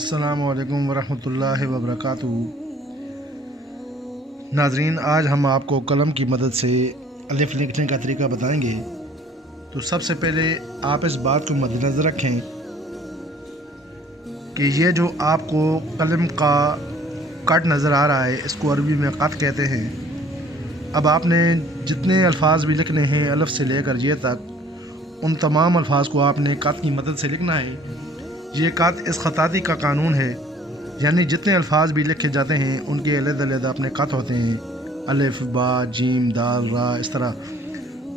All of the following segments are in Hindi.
अस्सलामु अलैकुम वरहमतुल्लाहि वबरकातुहू। नाज़रीन, आज हम आपको कलम की मदद से अलिफ लिखने का तरीका बताएंगे। तो सबसे पहले आप इस बात को मद्देनज़र रखें कि ये जो आपको कलम का कट नज़र आ रहा है, इसको अरबी में क़त कहते हैं। अब आपने जितने अल्फाज भी लिखने हैं अलिफ से लेकर ये तक, उन तमाम अल्फाज को आपने क़त की मदद से लिखना है। ये क़त इस ख़ताती का कानून है, यानी जितने अल्फाज भी लिखे जाते हैं उनके अलग-अलग अपने क़त होते हैं, अलिफ, बा, जीम, दाल, रा, इस तरह।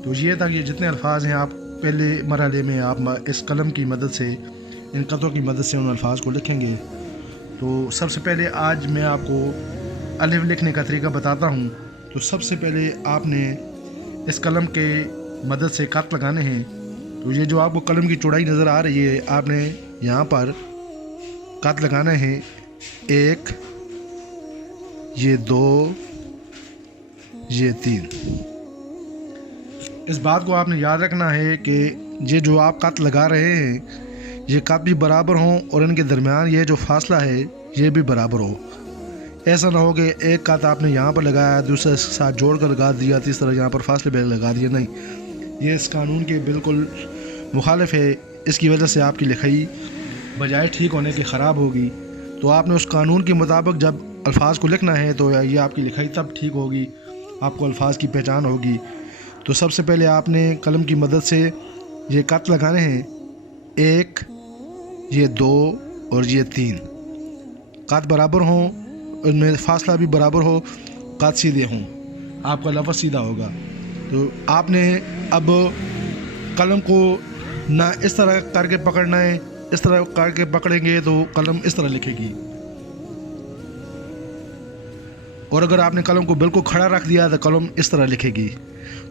तो ये तक ये जितने अल्फाज हैं, आप पहले मरहले में आप इस कलम की मदद से, इन क़तों की मदद से उन अल्फाज को लिखेंगे। तो सबसे पहले आज मैं आपको अलिफ लिखने का तरीका बताता हूँ। तो सबसे पहले आपने इस कलम के मदद से क़त लगाने हैं। तो ये जो आपको कलम की चौड़ाई नज़र आ रही है, आपने यहाँ पर क़त लगाना है। 1, ये 2, ये 3। इस बात को आपने याद रखना है कि ये जो आप क़त लगा रहे हैं, ये क़त भी बराबर हों और इनके दरमियान ये जो फासला है ये भी बराबर हो। ऐसा ना हो कि एक क़त आपने यहाँ पर लगाया, दूसरे के साथ जोड़ कर लगा दिया, तीसरा यहाँ पर फासले पे लगा दिया। नहीं, ये इस कानून के बिल्कुल मुखालिफ है। इसकी वजह से आपकी लिखाई बजाय ठीक होने के ख़राब होगी। तो आपने उस कानून के मुताबिक जब अल्फाज को लिखना है तो ये आपकी लिखाई तब ठीक होगी, आपको अल्फाज की पहचान होगी। तो सबसे पहले आपने कलम की मदद से ये क़त लगाने हैं। 1, ये 2 और ये 3। क़त बराबर हों, उनमें फासला भी बराबर हो, क़त सीधे हों, आपका लफ्ज़ सीधा होगा। तो आपने अब कलम को ना इस तरह करके पकड़ना है, इस तरह करके पकड़ेंगे तो कलम इस तरह लिखेगी। और अगर आपने कलम को बिल्कुल खड़ा रख दिया तो कलम इस तरह लिखेगी।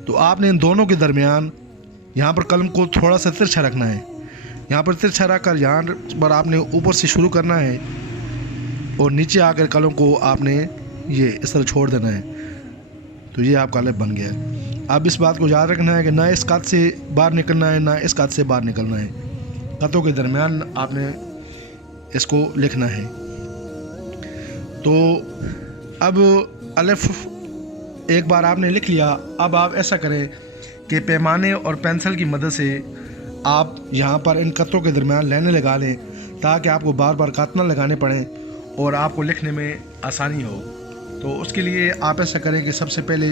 तो आपने इन दोनों के दरमियान यहाँ पर कलम को थोड़ा सा तिरछा रखना है। यहाँ पर तिरछा रख कर यहाँ पर आपने ऊपर से शुरू करना है और नीचे आकर कलम को आपने ये इस तरह छोड़ देना है। तो ये आपका अलिफ बन गया। अब इस बात को याद रखना है कि ना इस क़त से बाहर निकलना है, ना इस क़त से बाहर निकलना है। क़तों के दरमियान आपने इसको लिखना है। तो अब अलिफ एक बार आपने लिख लिया। अब आप ऐसा करें कि पैमाने और पेंसिल की मदद से आप यहाँ पर इन क़तों के दरमियान लाइनें लगा लें, ताकि आपको बार बार क़त ना लगाने पड़ें और आपको लिखने में आसानी हो। तो उसके लिए आप ऐसा करें कि सबसे पहले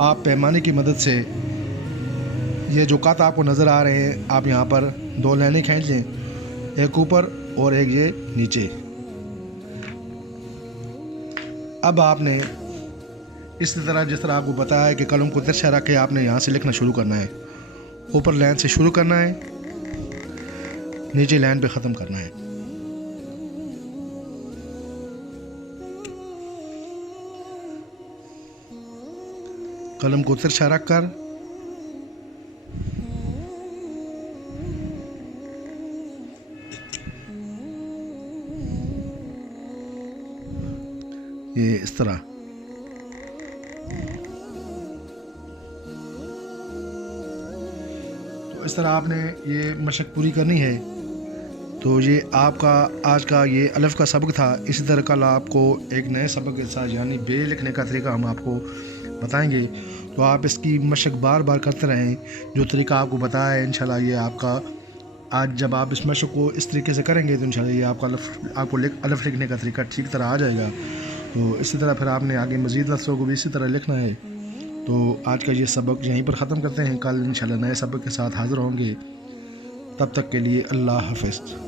आप पैमाने की मदद से ये जो क़त आपको नज़र आ रहे हैं, आप यहाँ पर 2 लाइनें खींच लें, एक ऊपर और एक ये नीचे। अब आपने इसी तरह जिस तरह आपको बताया है कि कलम को तिरछा रख के आपने यहाँ से लिखना शुरू करना है। ऊपर लाइन से शुरू करना है, नीचे लाइन पे ख़त्म करना है। कलम को तिरछा रख कर ये इस तरह। तो इस तरह आपने ये मशक पूरी करनी है। तो ये आपका आज का ये अलिफ का सबक था। इसी तरह कल आपको एक नए सबक के साथ, यानी बे लिखने का तरीका हम आपको बताएंगे। तो आप इसकी मशक बार बार करते रहें। जो तरीका आपको बताया है, इंशाल्लाह ये आपका आज जब आप इस मशक को इस तरीके से करेंगे तो इंशाल्लाह ये आपका आपको अलिफ लिखने का तरीका ठीक तरह आ जाएगा। तो इसी तरह फिर आपने आगे मज़ीद लफ्ज़ों को भी इसी तरह लिखना है। तो आज का ये सबक यहीं पर ख़त्म करते हैं। कल इंशाल्लाह नए सबक के साथ हाज़िर होंगे। तब तक के लिए अल्लाह हाफ़िज़।